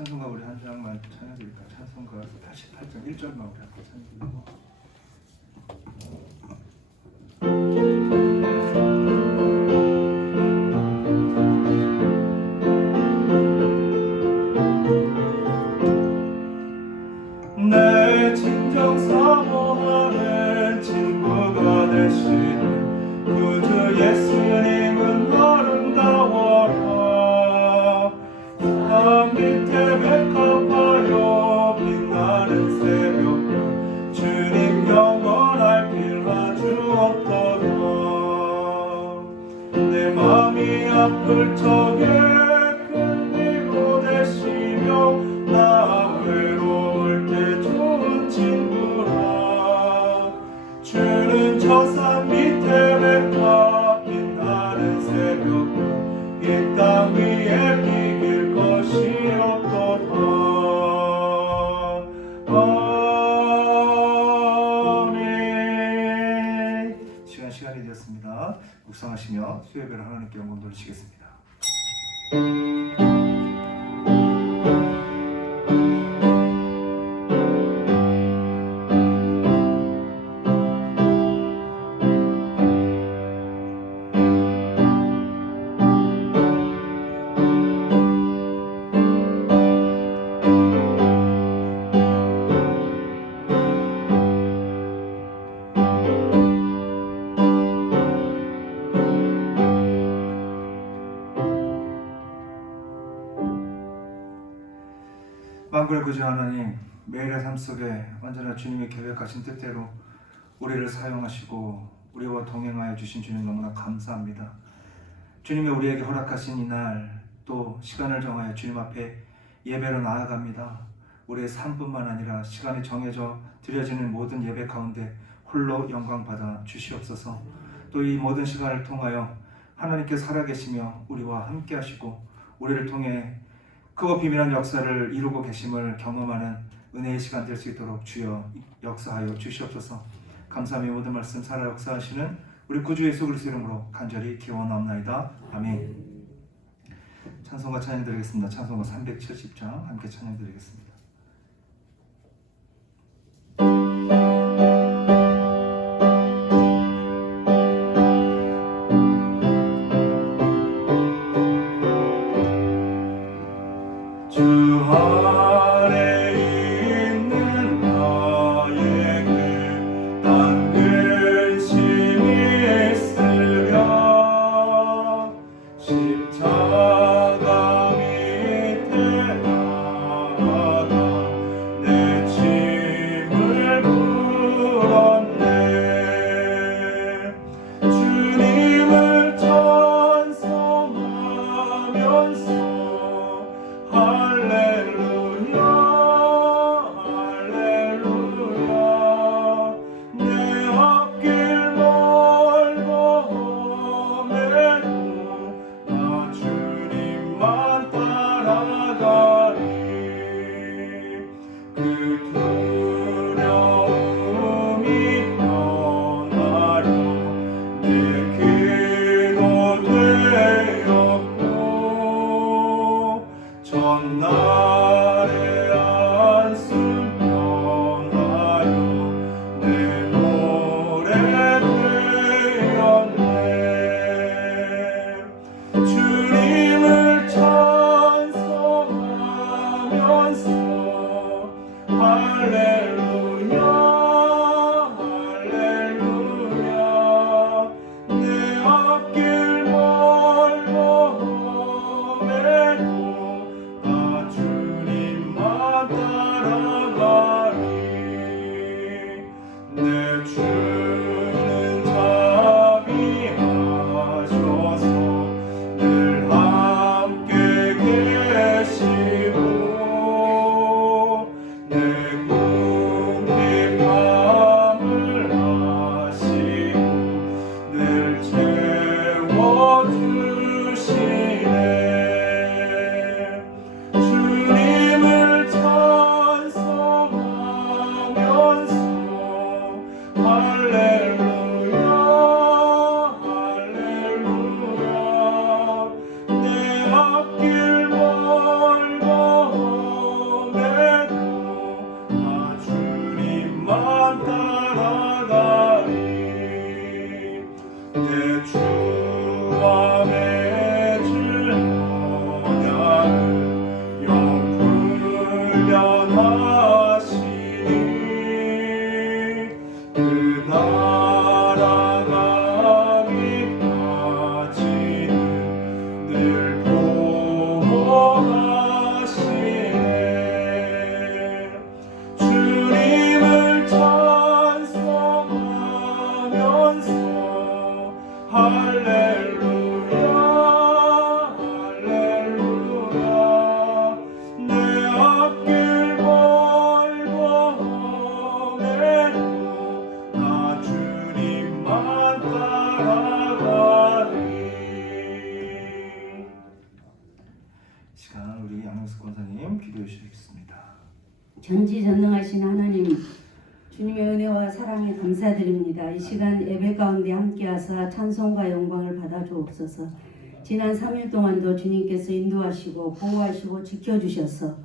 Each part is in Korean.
찬송가 우리 한 장만 찬양드릴까요? 찬송가 88장 1절만 우리 함께 찬양드리고 내 진정 사모하는 친구가 되시는 구주 예수님은 아름다워라. 산 밑에 백합하여 빛나는 새벽별 주님 영원할 길 아주었도다. 내 맘이 아플 적에 큰 위로 되시며 나 외로울 때 좋은 친구라. 주는 저 산 밑에 백합 빛나는 새벽별 이 땅 위에 비길 것이 없도다. 아멘. 시간이 되었습니다. 묵상하시며 수요예배를 하나님께 영광 돌리시겠습니다. 만군의 구주 하나님, 매일의 삶 속에 언제나 주님이 계획하신 뜻대로 우리를 사용하시고 우리와 동행하여 주신 주님 너무나 감사합니다. 주님이 우리에게 허락하신 이날 또 시간을 정하여 주님 앞에 예배로 나아갑니다. 우리의 삶뿐만 아니라 시간이 정해져 드려지는 모든 예배 가운데 홀로 영광 받아 주시옵소서. 또 이 모든 시간을 통하여 하나님께 살아계시며 우리와 함께 하시고 우리를 통해 크고 비밀한 역사를 이루고 계심을 경험하는 은혜의 시간 될 수 있도록 주여 역사하여 주시옵소서. 감사하며 모든 말씀 살아 역사하시는 우리 구주 예수 그리스도 이름으로 간절히 기원하옵나이다. 아멘. 찬송가 찬양드리겠습니다. 찬송가 370장 함께 찬양드리겠습니다. 내 주시겠습니다. 전지전능하신 하나님, 주님의 은혜와 사랑에 감사드립니다. 이 시간 예배 가운데 함께하사 찬송과 영광을 받아 주옵소서. 지난 3일 동안도 주님께서 인도하시고 보호하시고 지켜주셔서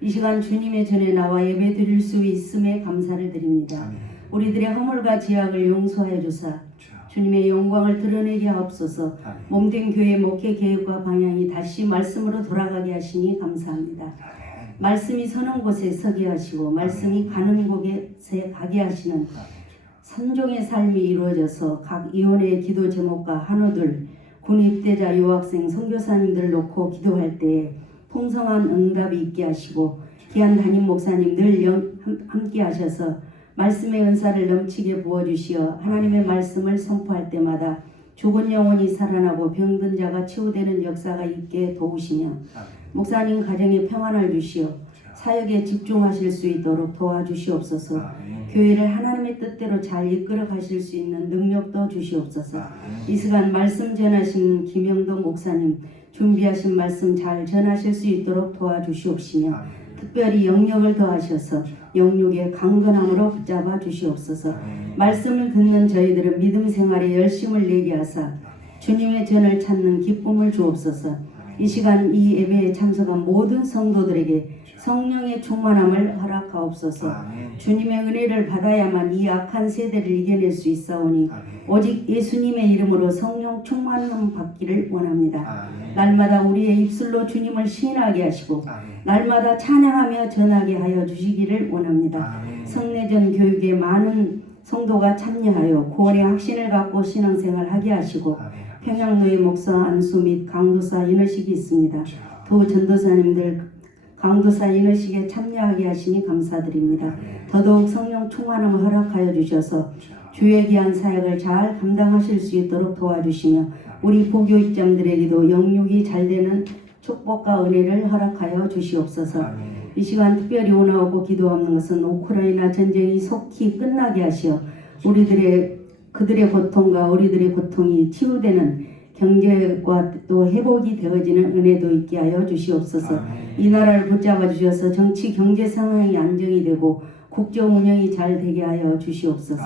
이 시간 주님의 전에 나와 예배 드릴 수 있음에 감사를 드립니다. 아멘. 우리들의 허물과 지약을 용서하여 주사 주님의 영광을 드러내게 하옵소서. 아멘. 몸된 교회 목회 계획과 방향이 다시 말씀으로 돌아가게 하시니 감사합니다. 아멘. 말씀이 서는 곳에 서게 하시고 말씀이 가는 곳에 가게 하시는 선종의 삶이 이루어져서 각 이혼의 기도 제목과 한우들 군 입대자 유학생 선교사님들 놓고 기도할 때에 풍성한 응답이 있게 하시고 귀한 담임 목사님 늘 함께 하셔서 말씀의 은사를 넘치게 부어주시어 하나님의 말씀을 선포할 때마다 죽은 영혼이 살아나고 병든 자가 치유되는 역사가 있게 도우시며 목사님 가정에 평안을 주시어 사역에 집중하실 수 있도록 도와주시옵소서. 교회를 하나님의 뜻대로 잘 이끌어 가실 수 있는 능력도 주시옵소서. 이 시간 말씀 전하신 김영도 목사님 준비하신 말씀 잘 전하실 수 있도록 도와주시옵시며 특별히 영역을 더하셔서 영육의 강건함으로 붙잡아 주시옵소서. 말씀을 듣는 저희들은 믿음 생활에 열심을 내게 하사 주님의 전을 찾는 기쁨을 주옵소서. 이 시간 이 예배에 참석한 모든 성도들에게 성령의 충만함을 허락하옵소서. 주님의 은혜를 받아야만 이 악한 세대를 이겨낼 수 있사오니 오직 예수님의 이름으로 성령 충만함 받기를 원합니다. 날마다 우리의 입술로 주님을 시인하게 하시고 날마다 찬양하며 전하게 하여 주시기를 원합니다. 성례전 교육에 많은 성도가 참여하여 구원의 확신을 갖고 신앙생활 하게 하시고 평양노예 목사 안수 및 강도사 인허식이 있습니다. 두 전도사님들 강도사 인허식에 참여하게 하시니 감사드립니다. 더더욱 성령 충만함을 허락하여 주셔서 주의 귀한 사역을 잘 감당하실 수 있도록 도와주시며 우리 보교 입장들에게도 영육이 잘 되는 축복과 은혜를 허락하여 주시옵소서. 이 시간 특별히 원하고 기도하는 것은 우크라이나 전쟁이 속히 끝나게 하시어 그들의 고통과 우리들의 고통이 치유되는 경제과 또 회복이 되어지는 은혜도 있게 하여 주시옵소서. 이 나라를 붙잡아 주셔서 정치 경제 상황이 안정이 되고 국정 운영이 잘 되게 하여 주시옵소서.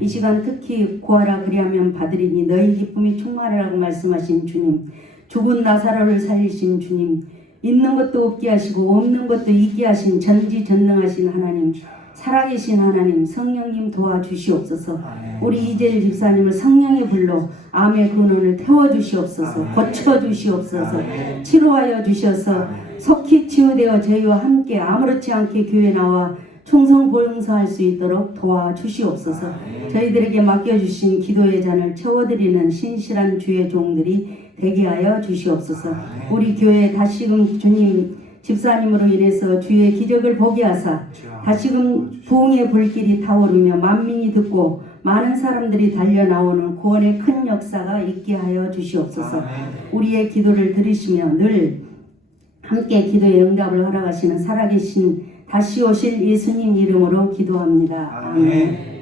이 시간 특히 구하라 그리하면 받으리니 너희 기쁨이 충만하라고 말씀하신 주님, 죽은 나사로를 살리신 주님, 있는 것도 없게 하시고 없는 것도 있게 하신 전지전능하신 하나님, 살아계신 하나님, 성령님 도와주시옵소서. 우리 이재일 집사님을 성령의 불로 암의 근원을 태워주시옵소서. 고쳐주시옵소서. 치료하여 주셔서 속히 치유되어 저희와 함께 아무렇지 않게 교회 나와 충성 봉사할 수 있도록 도와주시옵소서. 저희들에게 맡겨주신 기도의 잔을 채워드리는 신실한 주의 종들이 되게 하여 주시옵소서. 우리 교회 다시금 주님 집사님으로 인해서 주의 기적을 보게 하사 다시금 부흥의 불길이 타오르며 만민이 듣고 많은 사람들이 달려나오는 구원의 큰 역사가 있게 하여 주시옵소서. 우리의 기도를 들으시며 늘 함께 기도의 응답을 허락하시는 살아계신 다시 오실 예수님 이름으로 기도합니다. 아멘.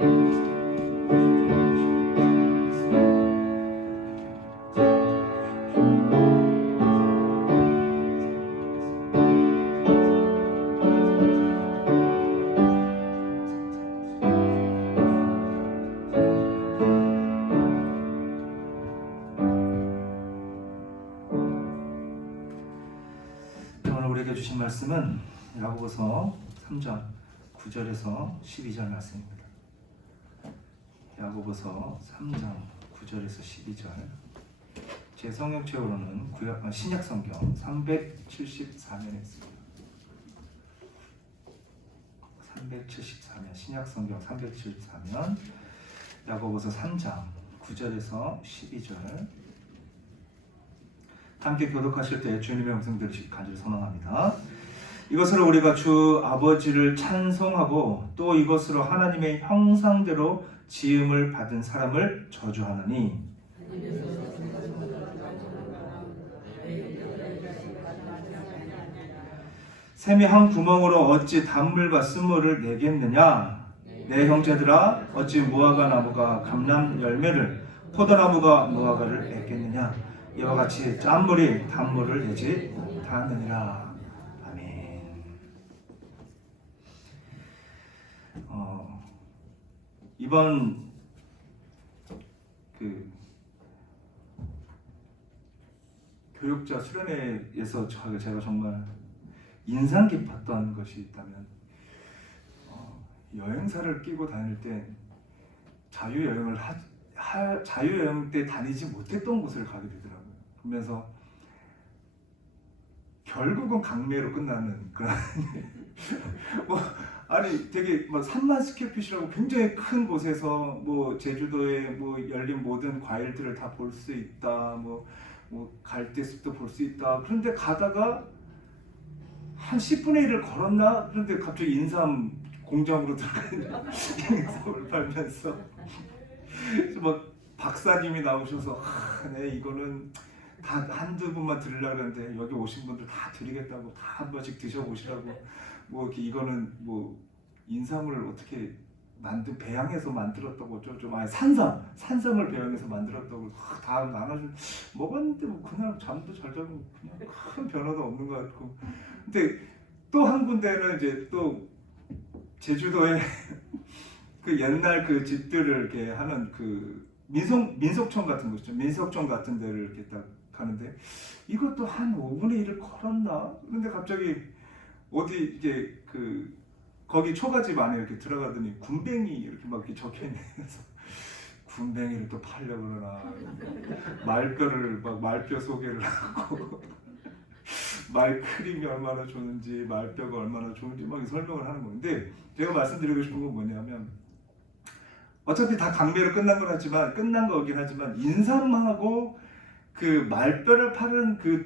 오늘 우리에게 주신 말씀은 야고보서 3장 9절에서 12절 말씀입니다. 야고보서 3장 9절에서 12절. 제 성경책으로는 신약 성경 374면에 있습니다. 374면 신약 성경 374면 야고보서 3장 9절에서 12절. 함께 교독하실 때 주님의 음성 들으시기 간절히 소망합니다. 이것으로 우리가 주 아버지를 찬송하고 또 이것으로 하나님의 형상대로 지음을 받은 사람을 저주하노니 샘이 한 구멍으로 어찌 단물과 쓴물을 내겠느냐? 내 형제들아 어찌 무화과 나무가 감람 열매를 포도나무가 무화과를 맺겠느냐? 이와 같이 짠물이 단물을 내지 못하느니라. 아멘. 이번 교육자 수련회에서 제가 정말 인상 깊었던 것이 있다면 여행사를 끼고 다닐 때 자유여행 때 다니지 못했던 곳을 가게 되더라고요. 그러면서 결국은 강매로 끝나는 그런 아니 되게 막 산만스케핏이라고 굉장히 큰 곳에서 제주도에 열린 모든 과일들을 다 볼 수 있다, 갈대숲도 볼 수 있다. 그런데 가다가 한 10분의 1을 걸었나? 그런데 갑자기 인삼 공장으로 들어가는 인삼을 팔면서 막 박사님이 나오셔서 네 이거는 다 한두 분만 드리려고 하는데 여기 오신 분들 다 드리겠다고 다 한 번씩 드셔보시라고 이렇게 이거는 인삼을 어떻게 배양해서 만들었다고 좀 아니 산삼을 배양해서 만들었다고 다 나눠준 먹었는데 그냥 잠도 잘 자고 그냥 큰 변화도 없는 것 같고. 근데 또 한 군데는 이제 또 제주도에 그 옛날 그 집들을 이렇게 하는 그 민속촌 같은 곳이죠. 민속촌 같은 데를 이렇게 딱 가는데 이것도 한 5분의 1을 걸었나? 근데 갑자기 어디 이게 거기 초가집 안에 이렇게 들어가더니 군뱅이 이렇게 막 이렇게 적혀 있는 데서 군뱅이를 또 팔려고 그러나 말뼈를 막 말뼈 소개를 하고 말 크림이 얼마나 좋은지 말뼈가 얼마나 좋은지 막 설명을 하는 건데 제가 말씀드리고 싶은 건 뭐냐면 어차피 다 강매로 끝난 거긴 하지만 인삼하고 그 말뼈를 파는 그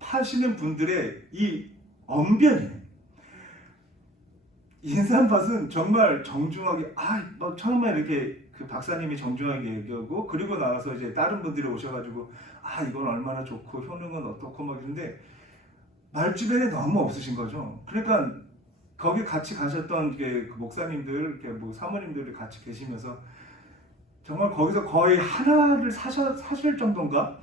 파시는 분들의 이 언변이에요. 인삼밭은 정말 정중하게 막 처음에 이렇게 그 박사님이 정중하게 얘기하고 그리고 나와서 이제 다른 분들이 오셔가지고 이건 얼마나 좋고 효능은 어떻고 막 이런데 말 주변에 너무 없으신 거죠. 그러니까 거기 같이 가셨던 그 목사님들, 사모님들이 같이 계시면서 정말 거기서 거의 하나를 사실 정도인가?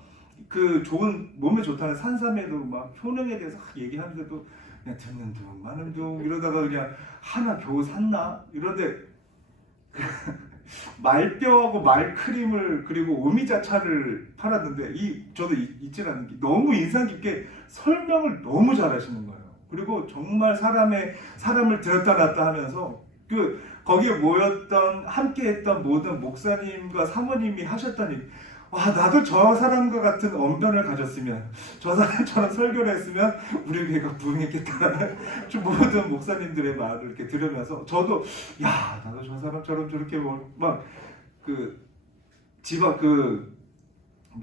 그 좋은 몸에 좋다는 산삼에도 막 효능에 대해서 얘기하는데도 그냥 듣는 둥 마는 둥 이러다가 그냥 하나 겨우 샀나? 이런데 말뼈하고 말크림을 그리고 오미자차를 팔았는데 저도 잊지 않는 게 너무 인상 깊게 설명을 너무 잘하시는 거예요. 그리고 정말 사람을 들었다 놨다 하면서 거기에 모였던 함께했던 모든 목사님과 사모님이 하셨더니 나도 저 사람과 같은 언변을 가졌으면 저 사람처럼 설교를 했으면 우리 교회가 부흥했겠다라는 모든 목사님들의 말을 이렇게 들으면서 저도 나도 저 사람처럼 저렇게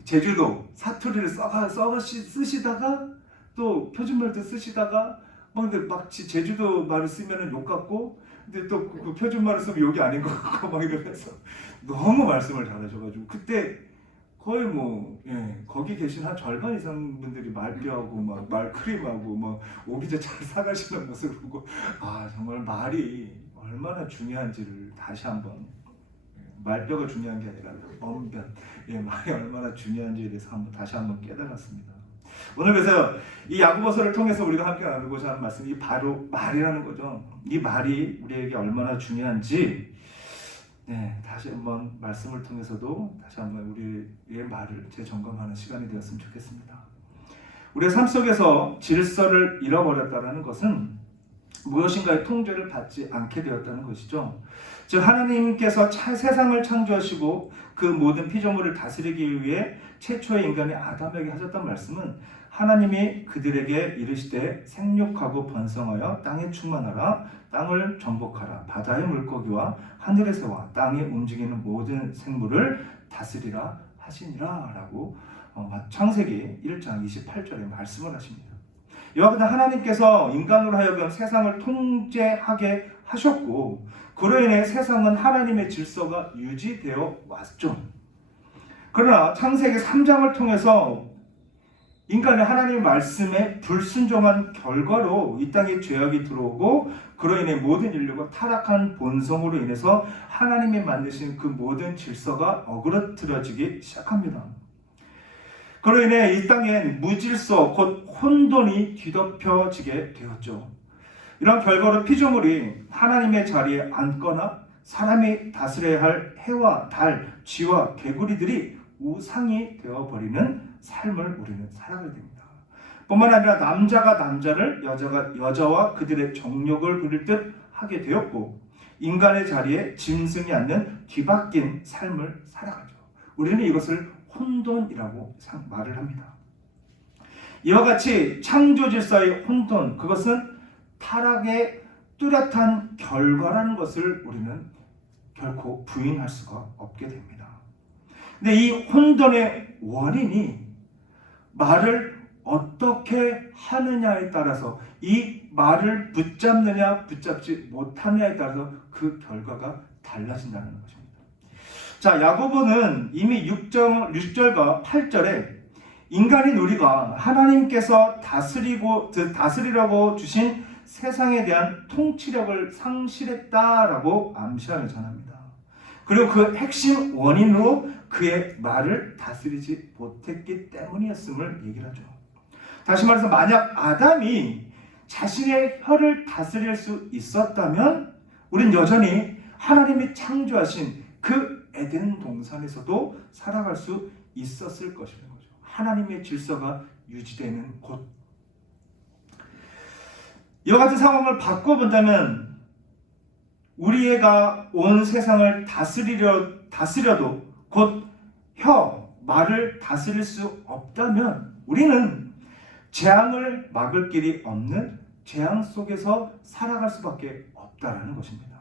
제주도 사투리를 써가 쓰시다가 또 표준말도 쓰시다가 근데 제주도 말을 쓰면은 욕 같고 근데 또 그 표준말을 쓰면 욕이 아닌 것 같고 막 이러면서 너무 말씀을 잘하셔가지고 그때 거의 거기 계신 한 절반 이상 분들이 말뼈하고 말크림하고 오미자차를 사가시는 모습을 보고 정말 말이 얼마나 중요한지를 다시 한번 말뼈가 중요한 게 아니라 언변 말이 얼마나 중요한지에 대해서 다시 한번 깨달았습니다. 오늘 그래서 이 야고보서를 통해서 우리가 함께 나누고자 하는 말씀이 바로 말이라는 거죠. 이 말이 우리에게 얼마나 중요한지 다시 한번 말씀을 통해서도 다시 한번 우리의 말을 재점검하는 시간이 되었으면 좋겠습니다. 우리의 삶 속에서 질서를 잃어버렸다는 것은 무엇인가의 통제를 받지 않게 되었다는 것이죠. 즉 하나님께서 세상을 창조하시고 그 모든 피조물을 다스리기 위해 최초의 인간이 아담에게 하셨던 말씀은 하나님이 그들에게 이르시되 생육하고 번성하여 땅에 충만하라 땅을 정복하라 바다의 물고기와 하늘의 새와 땅에 움직이는 모든 생물을 다스리라 하시니라 라고 창세기 1장 28절에 말씀을 하십니다. 이와 같은 하나님께서 인간으로 하여금 세상을 통제하게 하셨고 그로 인해 세상은 하나님의 질서가 유지되어 왔죠. 그러나 창세기 3장을 통해서 인간의 하나님의 말씀에 불순종한 결과로 이 땅에 죄악이 들어오고 그로 인해 모든 인류가 타락한 본성으로 인해서 하나님이 만드신 그 모든 질서가 어그러뜨려지기 시작합니다. 그로 인해 이 땅엔 무질서 곧 혼돈이 뒤덮여지게 되었죠. 이런 결과로 피조물이 하나님의 자리에 앉거나 사람이 다스려야 할 해와 달, 쥐와 개구리들이 우상이 되어버리는 삶을 우리는 살아가야 됩니다. 뿐만 아니라 남자가 남자를, 여자가 여자와 그들의 정욕을 부릴 듯 하게 되었고 인간의 자리에 짐승이 앉는 뒤바뀐 삶을 살아가죠. 우리는 이것을 혼돈이라고 말을 합니다. 이와 같이 창조 질서의 혼돈, 그것은 타락의 뚜렷한 결과라는 것을 우리는 결코 부인할 수가 없게 됩니다. 근데 이 혼돈의 원인이 말을 어떻게 하느냐에 따라서, 이 말을 붙잡느냐 붙잡지 못하느냐에 따라서 그 결과가 달라진다는 것입니다. 자, 야고보는 이미 6절과 8절에 인간인 우리가 하나님께서 다스리라고 주신 세상에 대한 통치력을 상실했다라고 암시하며 전합니다. 그리고 그 핵심 원인으로 그의 말을 다스리지 못했기 때문이었음을 얘기를 하죠. 다시 말해서 만약 아담이 자신의 혀를 다스릴 수 있었다면 우린 여전히 하나님이 창조하신 그 에덴 동산에서도 살아갈 수 있었을 것이라는 거죠. 하나님의 질서가 유지되는 곳. 이와 같은 상황을 바꿔본다면 우리가 온 세상을 다스려도 곧 말을 다스릴 수 없다면 우리는 재앙을 막을 길이 없는 재앙 속에서 살아갈 수밖에 없다라는 것입니다.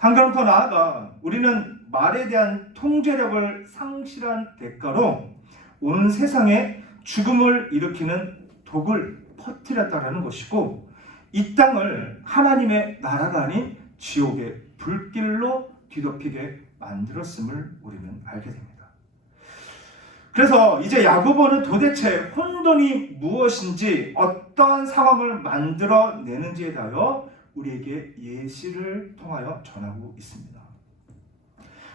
한 걸음 더 나아가 우리는 말에 대한 통제력을 상실한 대가로 온 세상에 죽음을 일으키는 독을 퍼뜨렸다라는 것이고 이 땅을 하나님의 나라가 아닌 지옥의 불길로 뒤덮이게 만들었음을 우리는 알게 됩니다. 그래서 이제 야고보는 도대체 혼돈이 무엇인지 어떠한 상황을 만들어내는지에 대하여 우리에게 예시를 통하여 전하고 있습니다.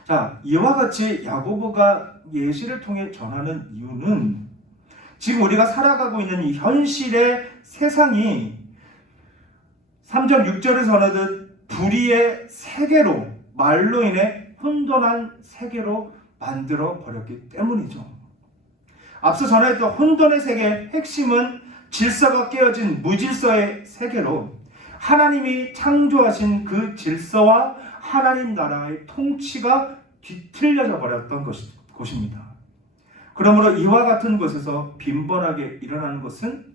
자, 이와 같이 야고보가 예시를 통해 전하는 이유는 지금 우리가 살아가고 있는 이 현실의 세상이 3절 6절에 전하듯 불의의 세계로, 말로 인해 혼돈한 세계로 만들어 버렸기 때문이죠. 앞서 전했던 혼돈의 세계의 핵심은 질서가 깨어진 무질서의 세계로 하나님이 창조하신 그 질서와 하나님 나라의 통치가 뒤틀려져 버렸던 곳입니다. 그러므로 이와 같은 곳에서 빈번하게 일어나는 것은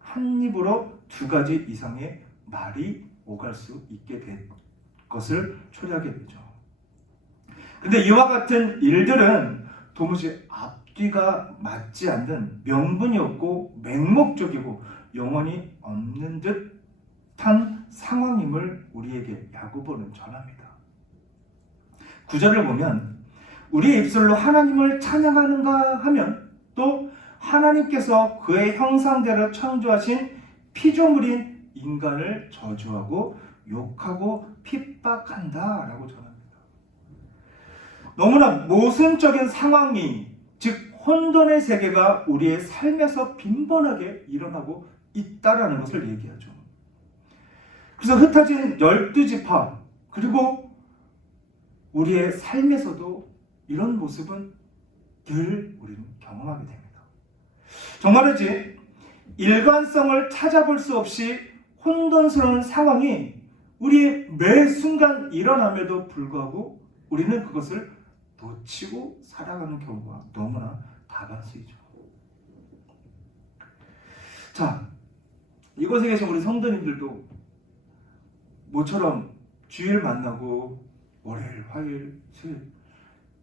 한 입으로 두 가지 이상의 말이 오갈 수 있게 된 것을 초래하게 되죠. 근데 이와 같은 일들은 도무지 앞뒤가 맞지 않는 명분이 없고 맹목적이고 영원히 없는 듯한 상황임을 우리에게 야고보는 전합니다. 9절을 보면 우리의 입술로 하나님을 찬양하는가 하면 또 하나님께서 그의 형상대로 창조하신 피조물인 인간을 저주하고 욕하고 핍박한다라고 전합니다. 너무나 모순적인 상황이, 즉 혼돈의 세계가 우리의 삶에서 빈번하게 일어나고 있다라는 것을 얘기하죠. 그래서 흩어진 12지파 그리고 우리의 삶에서도 이런 모습은 늘 우리는 경험하게 됩니다. 정말이지 일관성을 찾아볼 수 없이 혼돈스러운 상황이 우리의 매 순간 일어남에도 불구하고 우리는 그것을 놓치고 살아가는 경우가 너무나 다반수이죠. 자, 이곳에 계신 우리 성도님들도 모처럼 주일 만나고 월요일, 화요일, 수요일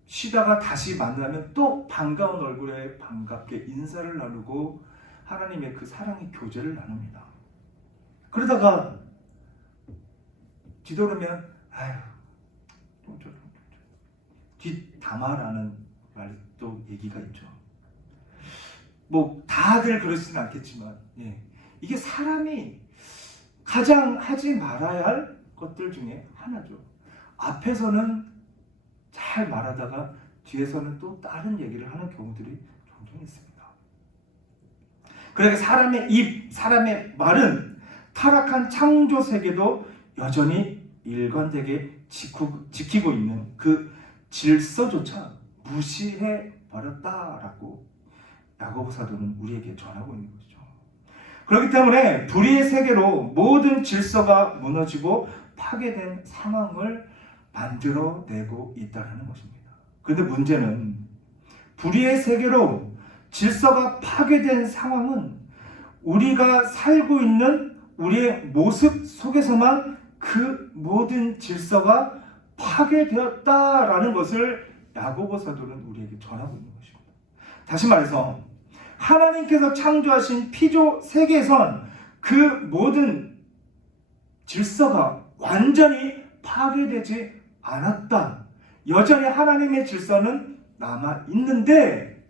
쉬다가 다시 만나면 또 반가운 얼굴에 반갑게 인사를 나누고 하나님의 그 사랑의 교제를 나눕니다. 그러다가 뒤돌으면 뒷담화라는 말도 얘기가 있죠. 뭐 다들 그러지는 않겠지만 이게 사람이 가장 하지 말아야 할 것들 중에 하나죠. 앞에서는 잘 말하다가 뒤에서는 또 다른 얘기를 하는 경우들이 종종 있습니다. 그러니까 사람의 입, 사람의 말은 타락한 창조 세계도 여전히 일관되게 지키고 있는 그 질서조차 무시해 버렸다라고 야고보 사도는 우리에게 전하고 있는 것이죠. 그렇기 때문에 불의의 세계로 모든 질서가 무너지고 파괴된 상황을 만들어내고 있다는 것입니다. 그런데 문제는 불의의 세계로 질서가 파괴된 상황은 우리가 살고 있는 우리의 모습 속에서만 그 모든 질서가 파괴되었다라는 것을 야고보 사도는 우리에게 전하고 있는 것입니다. 다시 말해서 하나님께서 창조하신 피조 세계에선 그 모든 질서가 완전히 파괴되지 않았다. 여전히 하나님의 질서는 남아 있는데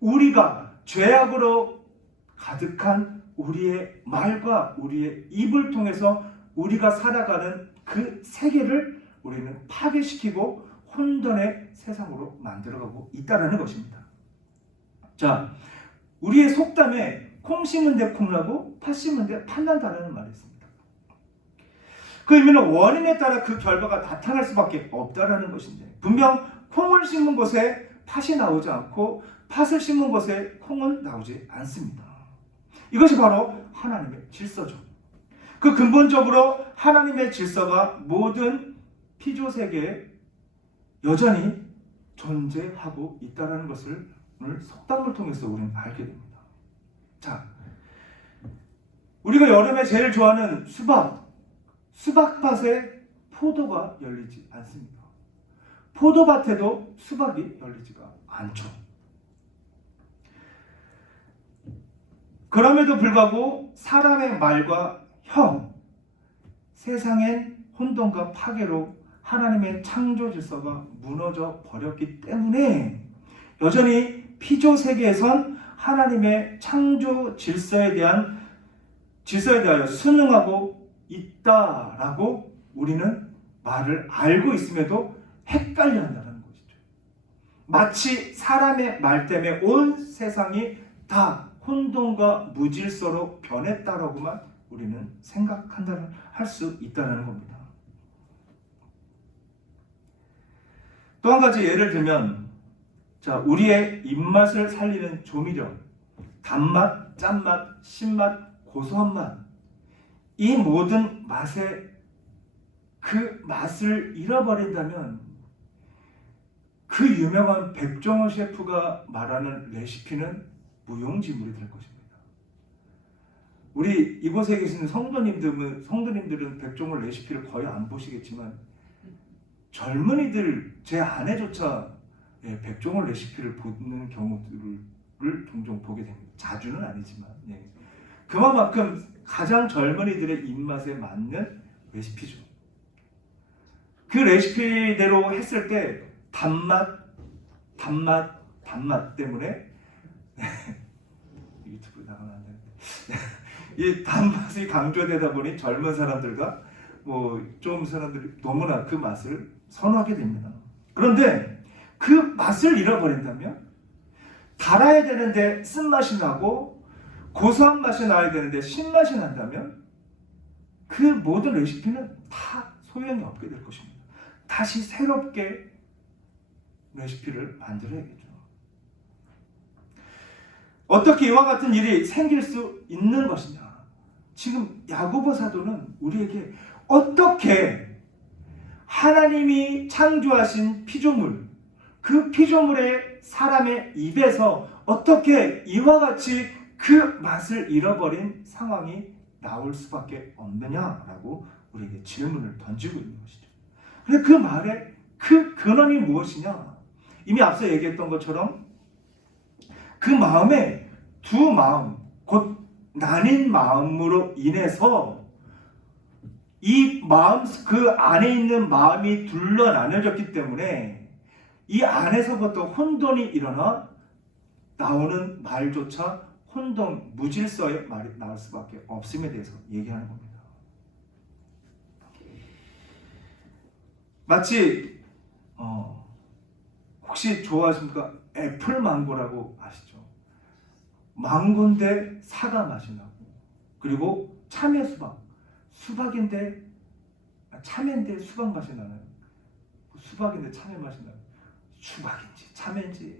우리가 죄악으로 가득한 우리의 말과 우리의 입을 통해서 우리가 살아가는 그 세계를 우리는 파괴시키고 혼돈의 세상으로 만들어가고 있다는 것입니다. 자, 우리의 속담에 콩 심은 데 콩나고 팥 심은 데 팥난다라는 말이 있습니다. 그 의미는 원인에 따라 그 결과가 나타날 수밖에 없다라는 것인데 분명 콩을 심은 곳에 팥이 나오지 않고 팥을 심은 곳에 콩은 나오지 않습니다. 이것이 바로 하나님의 질서죠. 그 근본적으로 하나님의 질서가 모든 피조세계에 여전히 존재하고 있다는 것을 오늘 속담을 통해서 우리는 알게 됩니다. 자, 우리가 여름에 제일 좋아하는 수박밭에 포도가 열리지 않습니다. 포도밭에도 수박이 열리지가 않죠. 그럼에도 불구하고 사람의 말과 혀, 세상엔 혼돈과 파괴로 하나님의 창조 질서가 무너져 버렸기 때문에 여전히 피조 세계에선 하나님의 창조 질서에 대하여 순응하고 있다라고 우리는 말을 알고 있음에도 헷갈려 한다는 것이죠. 마치 사람의 말 때문에 온 세상이 다 혼돈과 무질서로 변했다라고만 우리는 할 수 있다는 겁니다. 또 한 가지 예를 들면, 자, 우리의 입맛을 살리는 조미료, 단맛, 짠맛, 신맛, 고소한 맛, 이 모든 맛의 그 맛을 잃어버린다면 그 유명한 백종원 셰프가 말하는 레시피는 무용지물이 될 것입니다. 우리 이곳에 계시는 성도님들은 백종원 레시피를 거의 안 보시겠지만 젊은이들, 제 아내조차 백종원 레시피를 보는 경우들을 종종 보게 됩니다. 자주는 아니지만 그만큼 가장 젊은이들의 입맛에 맞는 레시피죠. 그 레시피대로 했을 때 단맛 때문에 유튜브에 나가면 안 되는데 이 단맛이 강조되다 보니 젊은 사람들과 좀 사람들이 너무나 그 맛을 선호하게 됩니다. 그런데 그 맛을 잃어버린다면 달아야 되는데 쓴맛이 나고 고소한 맛이 나야 되는데 신맛이 난다면 그 모든 레시피는 다 소용이 없게 될 것입니다. 다시 새롭게 레시피를 만들어야겠죠. 어떻게 이와 같은 일이 생길 수 있는 것이냐? 지금 야고보 사도는 우리에게 어떻게 하나님이 창조하신 피조물, 그 피조물의 사람의 입에서 어떻게 이와 같이 그 맛을 잃어버린 상황이 나올 수밖에 없느냐라고 우리에게 질문을 던지고 있는 것이죠. 그런데 그 말의 그 근원이 무엇이냐? 이미 앞서 얘기했던 것처럼 그 마음에 두 마음, 곧 나뉜 마음으로 인해서 이 마음, 그 안에 있는 마음이 둘러 나눠졌기 때문에 이 안에서부터 혼돈이 일어나 나오는 말조차 혼돈, 무질서의 말이 나올 수밖에 없음에 대해서 얘기하는 겁니다. 마치 혹시 좋아하십니까? 애플 망고라고 아시죠? 망고인데 사과 맛이 나고, 그리고 참외 수박인데 참외인데 수박 맛이 나나요? 수박인데 참외 맛이 나요. 수박인지 참외인지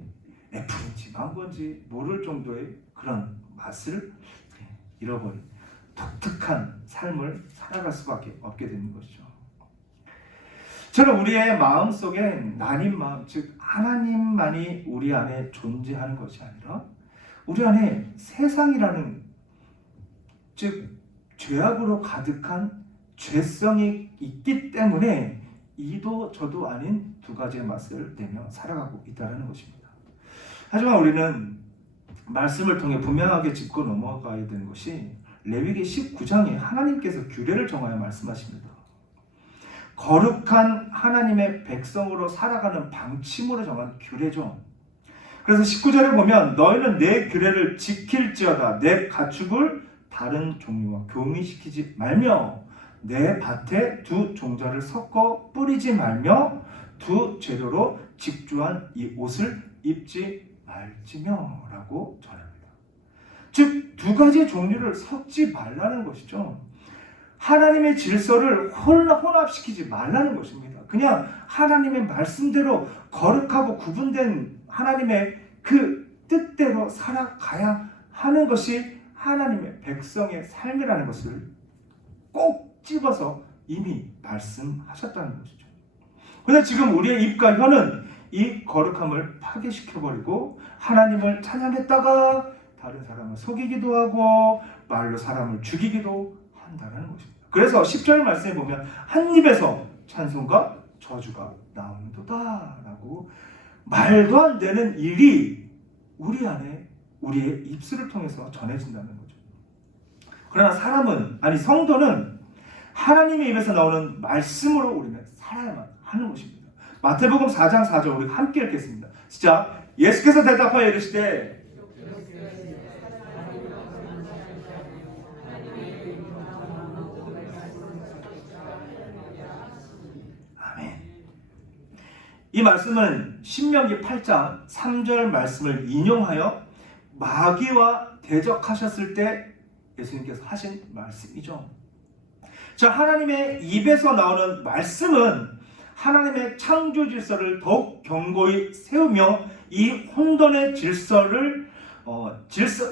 애플인지 망고인지 모를 정도의 그런 맛을 잃어버린 독특한 삶을 살아갈 수밖에 없게 되는 것이죠. 저는 우리의 마음속에 나님 마음, 즉 하나님만이 우리 안에 존재하는 것이 아니라 우리 안에 세상이라는, 즉 죄악으로 가득한 죄성이 있기 때문에 이도 저도 아닌 두 가지의 맛을 내며 살아가고 있다는 것입니다. 하지만 우리는 말씀을 통해 분명하게 짚고 넘어가야 되는 것이 레위기 19장에 하나님께서 규례를 정하여 말씀하십니다. 거룩한 하나님의 백성으로 살아가는 방침으로 정한 규례죠. 그래서 19절에 보면 너희는 내 규례를 지킬지어다 내 가축을 다른 종류와 교미시키지 말며 내 밭에 두 종자를 섞어 뿌리지 말며 두 재료로 직조한 이 옷을 입지 말지며 라고 전합니다. 즉 두 가지 종류를 섞지 말라는 것이죠. 하나님의 질서를 혼합시키지 말라는 것입니다. 그냥 하나님의 말씀대로 거룩하고 구분된 하나님의 그 뜻대로 살아가야 하는 것이 하나님의 백성의 삶이라는 것을 꼭 집어서 이미 말씀하셨다는 것이죠. 그런데 지금 우리의 입과 혀는 이 거룩함을 파괴시켜버리고 하나님을 찬양했다가 다른 사람을 속이기도 하고 말로 사람을 죽이기도 한다는 것입니다. 그래서 10절 말씀에 보면 한 입에서 찬송과 저주가 나오는도다 라고 말도 안 되는 일이 우리 안에 우리의 입술을 통해서 전해진다는 거죠. 그러나 성도는 하나님의 입에서 나오는 말씀으로 우리는 살아야만 하는 것입니다. 마태복음 4장 4절 우리 함께 읽겠습니다. 시작. 예수께서 대답하여 이르시되 아멘. 이 말씀은 신명기 8장 3절 말씀을 인용하여 마귀와 대적하셨을 때 예수님께서 하신 말씀이죠. 자, 하나님의 입에서 나오는 말씀은 하나님의 창조 질서를 더욱 견고히 세우며 이 혼돈의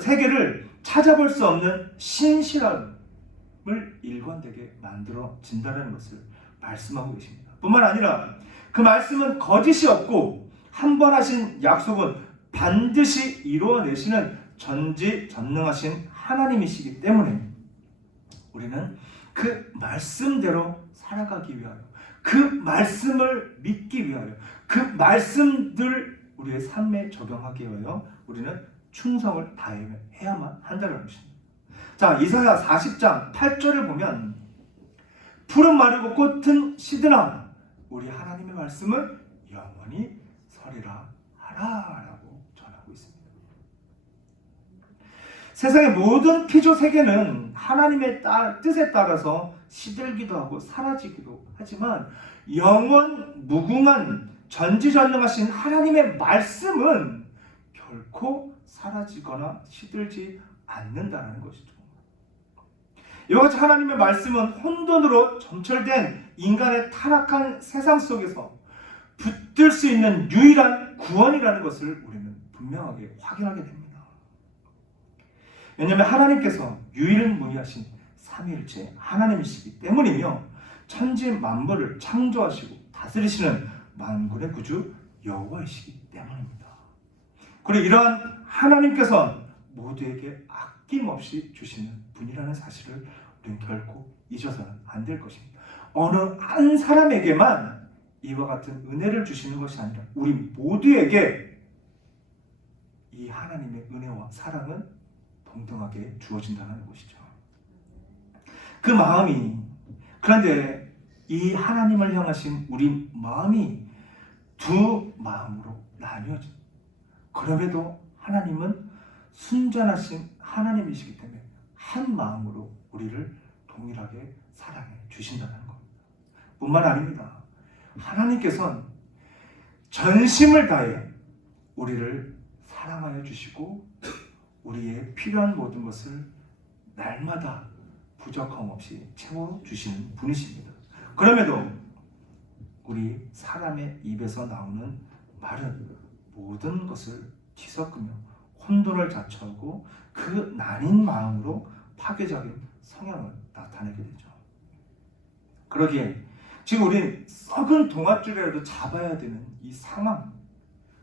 세계를 찾아볼 수 없는 신실함을 일관되게 만들어진다는 것을 말씀하고 계십니다. 뿐만 아니라 그 말씀은 거짓이 없고 한 번 하신 약속은 반드시 이루어내시는 전지전능하신 하나님이시기 때문에 우리는 그 말씀대로 살아가기 위하여, 그 말씀을 믿기 위하여, 그 말씀들 우리의 삶에 적용하기 위하여 우리는 충성을 다해야만 한다는 것입니다. 자, 이사야 40장 8절을 보면 푸른 마르고 꽃은 시드나 우리 하나님의 말씀은 영원히 서리라 하라 라고 전하고 있습니다. 세상의 모든 피조 세계는 하나님의 뜻에 따라서 시들기도 하고 사라지기도 하지만 영원 무궁한 전지전능하신 하나님의 말씀은 결코 사라지거나 시들지 않는다는 것이죠. 이와 같이 하나님의 말씀은 혼돈으로 점철된 인간의 타락한 세상 속에서 붙들 수 있는 유일한 구원이라는 것을 우리는 분명하게 확인하게 됩니다. 왜냐하면 하나님께서 유일무이하신 삼위일체 하나님이시기 때문이며 천지 만물을 창조하시고 다스리시는 만군의 구주 여호와이시기 때문입니다. 그리고 이러한 하나님께서 모두에게 아낌없이 주시는 분이라는 사실을 우리는 결코 잊어서는 안 될 것입니다. 어느 한 사람에게만 이와 같은 은혜를 주시는 것이 아니라 우리 모두에게 이 하나님의 은혜와 사랑은 동등하게 주어진다는 것이죠. 그 마음이, 그런데 이 하나님을 향하신 우리 마음이 두 마음으로 나뉘어진, 그럼에도 하나님은 순전하신 하나님이시기 때문에 한 마음으로 우리를 동일하게 사랑해 주신다는 겁니다. 뿐만 아닙니다. 하나님께서는 전심을 다해 우리를 사랑하여 주시고 우리의 필요한 모든 것을 날마다 부족함 없이 채워주시는 분이십니다. 그럼에도 우리 사람의 입에서 나오는 말은 모든 것을 뒤섞으며 혼돈을 자초하고 그 나뉜 마음으로 파괴적인 성향을 나타내게 되죠. 그러기에 지금 우리는 썩은 동아줄이라도 잡아야 되는 이 상황,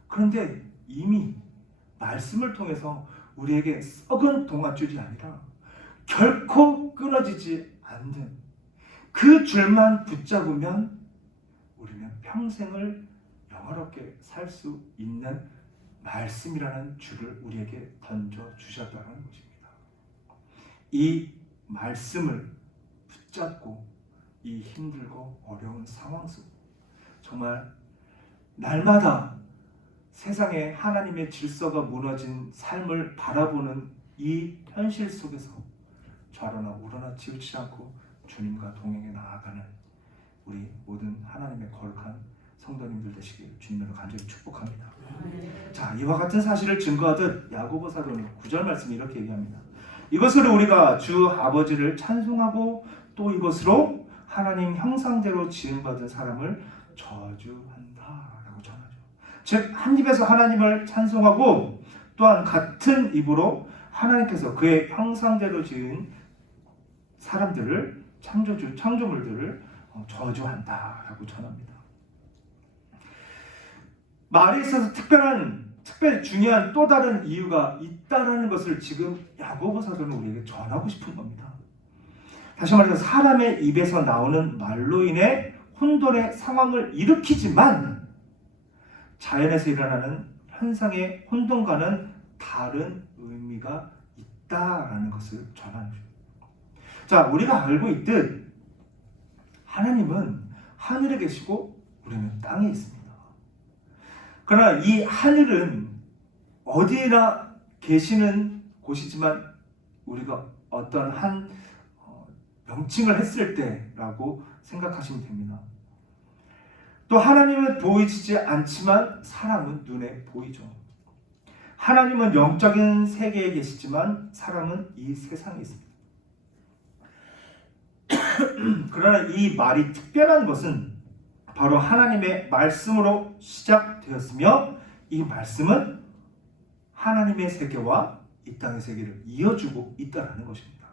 그런데 이미 말씀을 통해서 우리에게 썩은 동아줄이 아니라 결코 끊어지지 않는 그 줄만 붙잡으면 우리는 평생을 영화롭게 살 수 있는 말씀이라는 줄을 우리에게 던져주셨다는 것입니다. 이 말씀을 붙잡고 이 힘들고 어려운 상황 속 정말 날마다 세상에 하나님의 질서가 무너진 삶을 바라보는 이 현실 속에서 좌로나 우로나 치우치지 않고 주님과 동행해 나아가는 우리 모든 하나님의 거룩한 성도님들 되시길 주님으로 간절히 축복합니다. 자, 이와 같은 사실을 증거하듯 야고보 사도는 9절 말씀이 이렇게 얘기합니다. 이것으로 우리가 주 아버지를 찬송하고 또 이것으로 하나님 형상대로 지음받은 사람을 저주한다라고 전하죠. 즉 한 입에서 하나님을 찬송하고 또한 같은 입으로 하나님께서 그의 형상대로 지은 사람들을 창조물들을 저주한다라고 전합니다. 말에 있어서 특별히 중요한 또 다른 이유가 있다라는 것을 지금 야고보 사도는 우리에게 전하고 싶은 겁니다. 다시 말해서 사람의 입에서 나오는 말로 인해 혼돈의 상황을 일으키지만 자연에서 일어나는 현상의 혼돈과는 다른 의미가 있다라는 것을 전하는 중. 자, 우리가 알고 있듯 하나님은 하늘에 계시고 우리는 땅에 있습니다. 그러나 이 하늘은 어디나 계시는 곳이지만 우리가 어떤 한 명칭을 했을 때라고 생각하시면 됩니다. 또 하나님은 보이지 않지만 사람은 눈에 보이죠. 하나님은 영적인 세계에 계시지만 사람은 이 세상에 있습니다. 그러나 이 말이 특별한 것은 바로 하나님의 말씀으로 시작되었으며 이 말씀은 하나님의 세계와 이 땅의 세계를 이어주고 있다는 것입니다.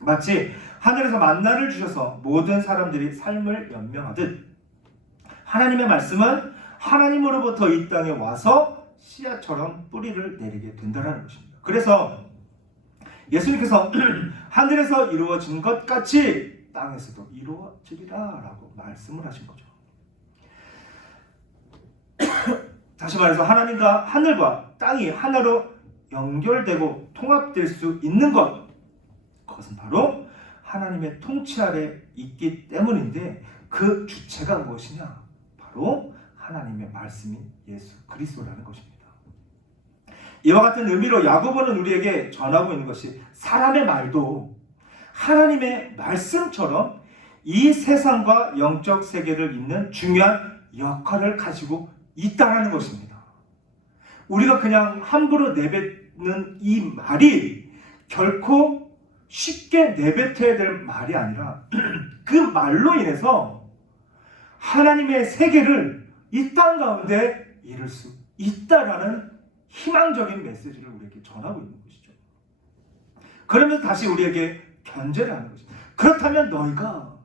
마치 하늘에서 만나를 주셔서 모든 사람들이 삶을 연명하듯 하나님의 말씀은 하나님으로부터 이 땅에 와서 씨앗처럼 뿌리를 내리게 된다는 것입니다. 그래서 예수님께서 하늘에서 이루어진 것 같이 땅에서도 이루어지리라 라고 말씀을 하신 거죠. 다시 말해서 하나님과 하늘과 땅이 하나로 연결되고 통합될 수 있는 그것은 바로 하나님의 통치 아래 있기 때문인데 그 주체가 무엇이냐? 바로 하나님의 말씀인 예수 그리스도라는 것입니다. 이와 같은 의미로 야고보는 우리에게 전하고 있는 것이 사람의 말도 하나님의 말씀처럼 이 세상과 영적 세계를 잇는 중요한 역할을 가지고 있다는 것입니다. 우리가 그냥 함부로 내뱉는 이 말이 결코 쉽게 내뱉어야 될 말이 아니라 그 말로 인해서 하나님의 세계를 이 땅 가운데 이룰 수 있다라는 희망적인 메시지를 우리에게 전하고 있는 것이죠. 그러면서 다시 우리에게 견제를 하는 것이죠. 그렇다면 너희가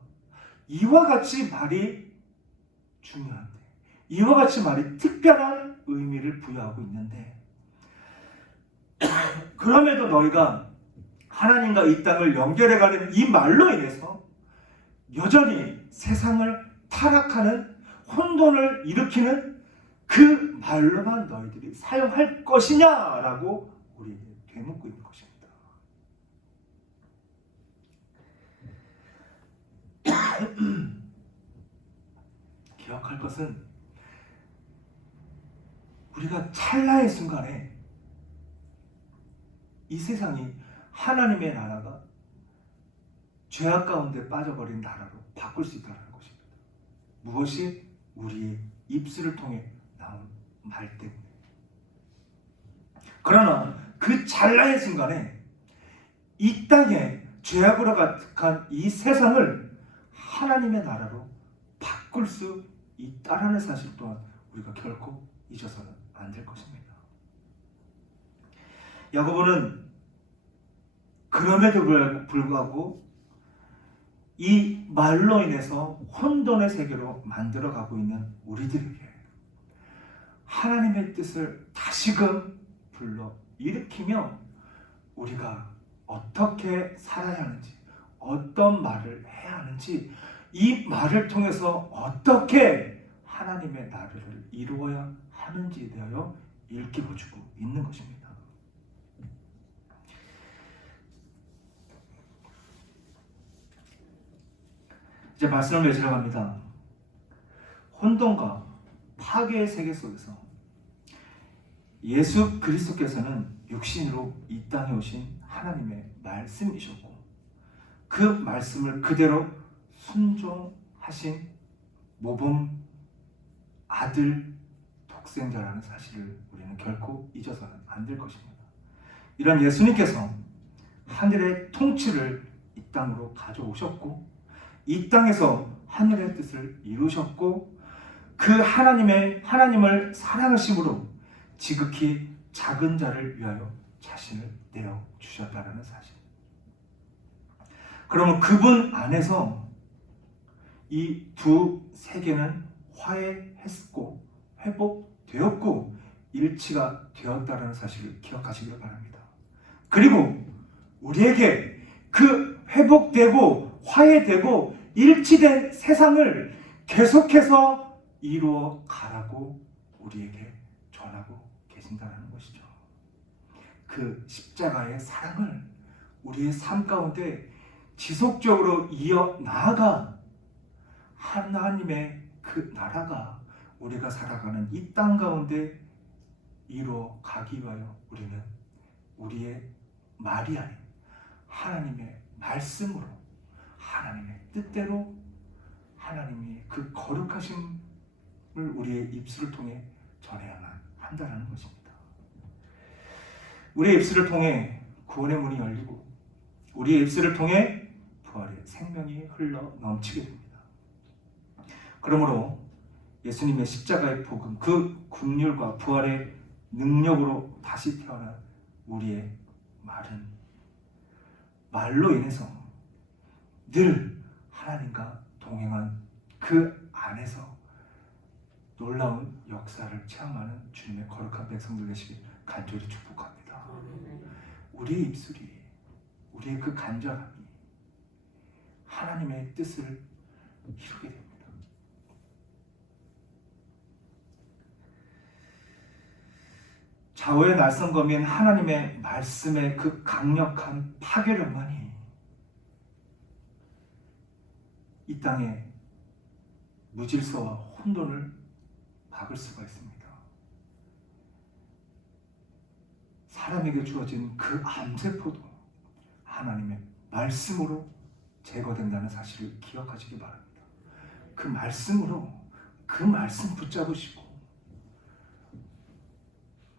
이와 같이 말이 중요한데, 이와 같이 말이 특별한 의미를 부여하고 있는데, 그럼에도 너희가 하나님과 이 땅을 연결해가는 이 말로 인해서 여전히 세상을 타락하는 혼돈을 일으키는 그 말로만 너희들이 사용할 것이냐라고 우리에게 되묻고 있는 것입니다. 기억할 것은 우리가 찰나의 순간에 이 세상이 하나님의 나라가 죄악 가운데 빠져버린 나라로 바꿀 수 있다는 것입니다. 무엇이? 우리의 입술을 통해 나온 말 때문에. 그러나 그 찰나의 순간에 이 땅에 죄악으로 가득한 이 세상을 하나님의 나라로 바꿀 수 있다라는 사실 또한 우리가 결코 잊어서는 안 될 것입니다. 야고보는 그럼에도 불구하고 이 말로 인해서 혼돈의 세계로 만들어가고 있는 우리들에게 하나님의 뜻을 다시금 불러 일으키며 우리가 어떻게 살아야 하는지, 어떤 말을 해야 하는지, 이 말을 통해서 어떻게 하나님의 나라를 이루어야 하는지에 대하여 일깨워주고 있는 것입니다. 이제 말씀을 맺으러 갑니다. 혼돈과 파괴의 세계 속에서 예수 그리스도께서는 육신으로 이 땅에 오신 하나님의 말씀이셨고 그 말씀을 그대로 순종하신 모범 아들 독생자라는 사실을 우리는 결코 잊어서는 안 될 것입니다. 이런 예수님께서 하늘의 통치를 이 땅으로 가져오셨고 이 땅에서 하늘의 뜻을 이루셨고 그 하나님을 사랑하심으로 지극히 작은 자를 위하여 자신을 내어주셨다는 사실. 그러면 그분 안에서 이 두 세계는 화해했고 회복되었고 일치가 되었다는 사실을 기억하시길 바랍니다. 그리고 우리에게 그 회복되고 화해되고 일치된 세상을 계속해서 이루어 가라고 우리에게 전하고 계신다는 것이죠. 그 십자가의 사랑을 우리의 삶 가운데 지속적으로 이어나아가 하나님의 그 나라가 우리가 살아가는 이 땅 가운데 이루어 가기 위하여 우리는 우리의 말이 아닌 하나님의 말씀으로 하나님의 뜻대로 하나님이 그 거룩하심을 우리의 입술을 통해 전해야만 한다는 것입니다. 우리의 입술을 통해 구원의 문이 열리고 우리의 입술을 통해 부활의 생명이 흘러 넘치게 됩니다. 그러므로 예수님의 십자가의 복음, 그 긍휼과 부활의 능력으로 다시 태어난 우리의 말은 말로 인해서 늘 하나님과 동행한 그 안에서 놀라운 역사를 체험하는 주님의 거룩한 백성들 되시길 간절히 축복합니다. 우리의 입술이, 우리의 그 간절함이 하나님의 뜻을 이루게 됩니다. 좌우의 낯선검인 하나님의 말씀의 그 강력한 파괴력만이 이 땅에 무질서와 혼돈을 막을 수가 있습니다. 사람에게 주어진 그 암세포도 하나님의 말씀으로 제거된다는 사실을 기억하시기 바랍니다. 그 말씀으로 그 말씀 붙잡으시고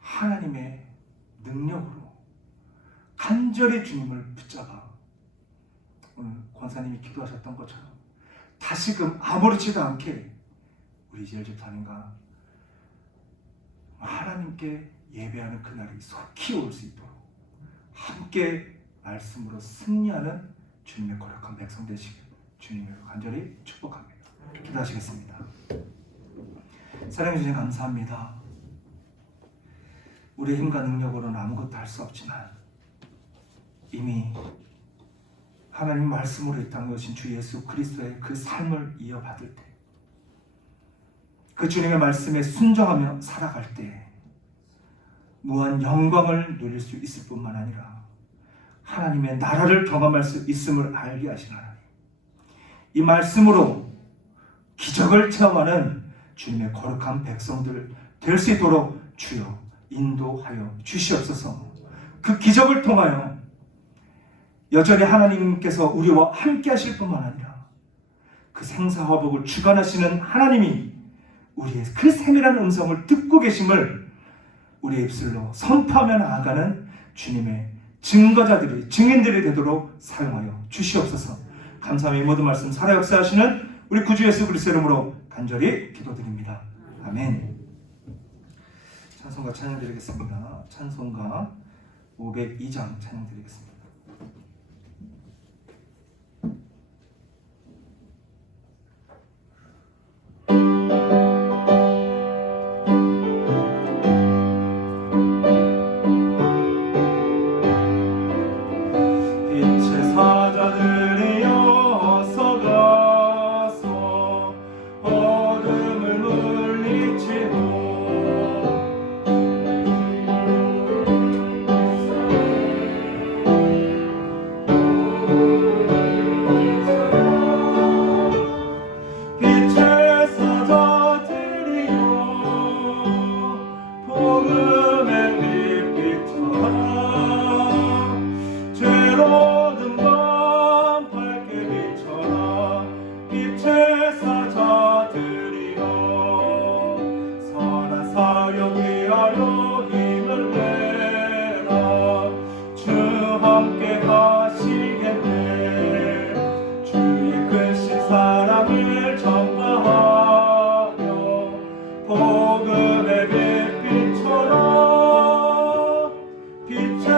하나님의 능력으로 간절히 주님을 붙잡아 오늘 권사님이 기도하셨던 것처럼 다시금 아무렇지도 않게 우리 제일집사님과 하나님께 예배하는 그날이 속히 올 수 있도록 함께 말씀으로 승리하는 주님의 거룩한 백성 되시길 주님을 간절히 축복합니다. 기도하시겠습니다. 사랑해 주신 감사합니다. 우리의 힘과 능력으로는 아무것도 할 수 없지만 이미 하나님 말씀으로 이 땅에 오신 주 예수 그리스도의 그 삶을 이어받을 때, 그 주님의 말씀에 순종하며 살아갈 때 무한 영광을 누릴 수 있을 뿐만 아니라 하나님의 나라를 경험할 수 있음을 알게 하신 하나님, 이 말씀으로 기적을 체험하는 주님의 거룩한 백성들 될 수 있도록 주여 인도하여 주시옵소서. 그 기적을 통하여 여전히 하나님께서 우리와 함께 하실 뿐만 아니라 그 생사화복을 주관하시는 하나님이 우리의 그 세밀한 음성을 듣고 계심을 우리의 입술로 선포하며 나아가는 주님의 증거자들이, 증인들이 되도록 사용하여 주시옵소서. 감사함의 모든 말씀 살아 역사하시는 우리 구주 예수 그리스도 이름으로 간절히 기도드립니다. 아멘. 찬송가 찬양 드리겠습니다. 찬송가 502장 찬양 드리겠습니다. 빛의 사자들이여 서가서 어둠을 물리치고 빛의 사자들이여 복음의 빛비춰라 죄로든 밤 밝게 비춰라 빛의 사자들이여 선한 사역 위하여 힘을 내라 주 함께 하시겠네 주의 크신 사랑을 전파하여 복음의 빛 비춰라 빛의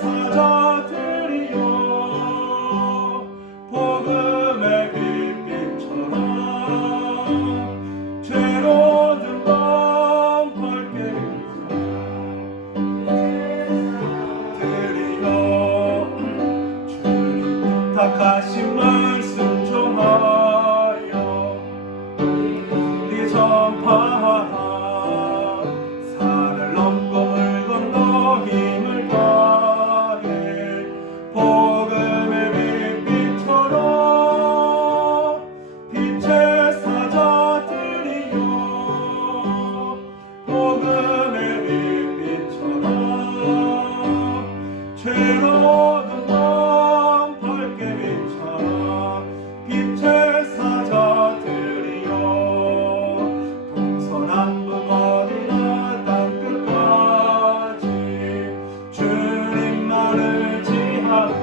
사자들이여 복음의 빛 비춰라 죄로든 밤 밝게 비춰라 주님 부탁하신 말씀 종하여 우리 전파하라 산을 넘고 물 건너 힘을 다해 복음의 빛 비춰라 빛의 사자들이여 복음의 빛 비춰라 죄로든 밤 밝게 비춰라 빛의 사자들이여 동서남북 어디나 땅끝까지 주님만을 지하고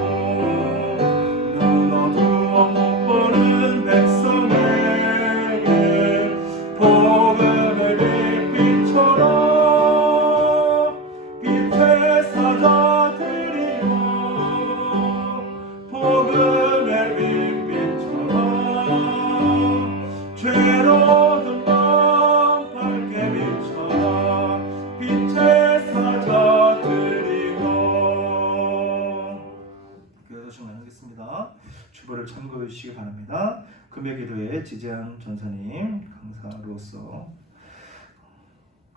눈 어두워 못 보는 백성에게 복음의 빛 비춰라 빛의 사자들이여 복음의 빛 비춰라 죄로든 밤 밝게 비춰라 빛의 사자들이여. 교회 좀 나누겠습니다. 주보를 참고해 주시기 바랍니다. 금요기도에 지재한 전사님 강사로서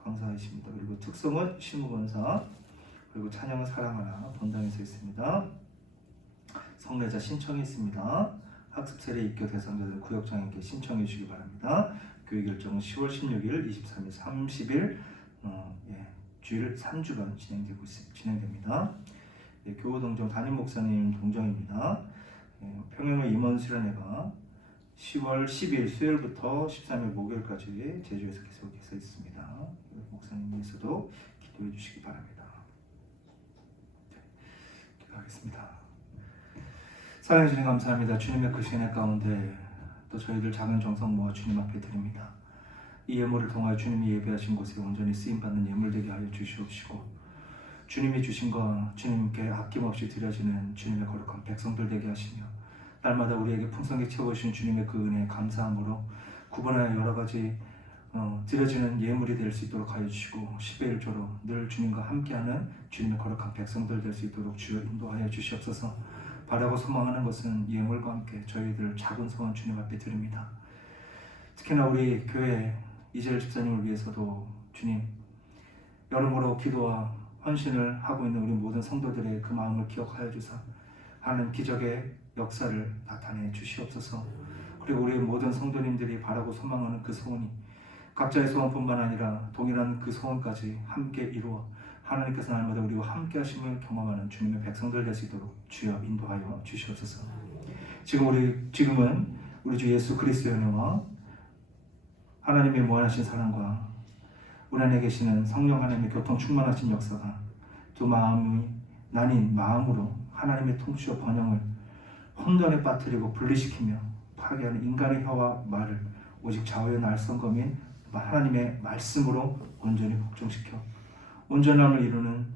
강사이십니다. 그리고 특성은 실무권사, 그리고 찬양은 사랑하라 본당에 서 있습니다. 성례자 신청이 있습니다. 학습세례 입교 대상자들 구역장에게 신청해 주시기 바랍니다. 교회 결정은 10월 16일, 23일, 30일 주일 3주간 진행됩니다. 교우동정 담임 목사님 동정입니다. 평양의 임원 수련회가 10월 10일 수요일부터 13일 목요일까지 제주에서 계속해서 있습니다. 목사님께서도 기도해 주시기 바랍니다. 기도하겠습니다. 사랑해 주님 감사합니다. 주님의 그 시간 가운데 또 저희들 작은 정성 모아 주님 앞에 드립니다. 이 예물을 통하여 주님이 예배하신 곳에 온전히 쓰임받는 예물 되게 하여 주시옵시고 주님이 주신 것 주님께 아낌없이 드려지는 주님의 거룩한 백성들 되게 하시며 날마다 우리에게 풍성히 채워주신 주님의 그 은혜에 감사함으로 구분하여 여러 가지 드려지는 예물이 될 수 있도록 하여 주시고 10배 1조로 늘 주님과 함께하는 주님의 거룩한 백성들 될 수 있도록 주여 인도하여 주시옵소서. 바라고 소망하는 것은 예물과 함께 저희들 작은 소원 주님 앞에 드립니다. 특히나 우리 교회 이재일 집사님을 위해서도 주님 여러모로 기도와 헌신을 하고 있는 우리 모든 성도들의 그 마음을 기억하여 주사 하는 기적의 역사를 나타내 주시옵소서. 그리고 우리 모든 성도님들이 바라고 소망하는 그 소원이 각자의 소원뿐만 아니라 동일한 그 소원까지 함께 이루어 하나님께서 날마다 우리와 함께 하심을 경험하는 주님의 백성들 될 수 있도록 주여 인도하여 주시옵소서. 지금은 우리 주 예수 그리스도의 은혜와 하나님의 무한하신 사랑과 우리 안에 계시는 성령 하나님의 교통 충만하신 역사가 두 마음이 나뉜 마음으로 하나님의 통치와 번영을 혼돈에 빠뜨리고 분리시키며 파괴하는 인간의 혀와 말을 오직 좌우의 날성검인 하나님의 말씀으로 온전히 복종시켜 온전함을 이루는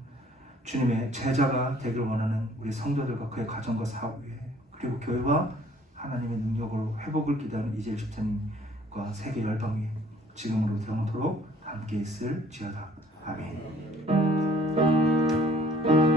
주님의 제자가 되길 원하는 우리 성도들과 그의 가정과 사회 그리고 교회와 하나님의 능력으로 회복을 기도하는 이재일 집사님과 세계 열방이 지금으로 영원토록 함께 있을지어다. 아멘.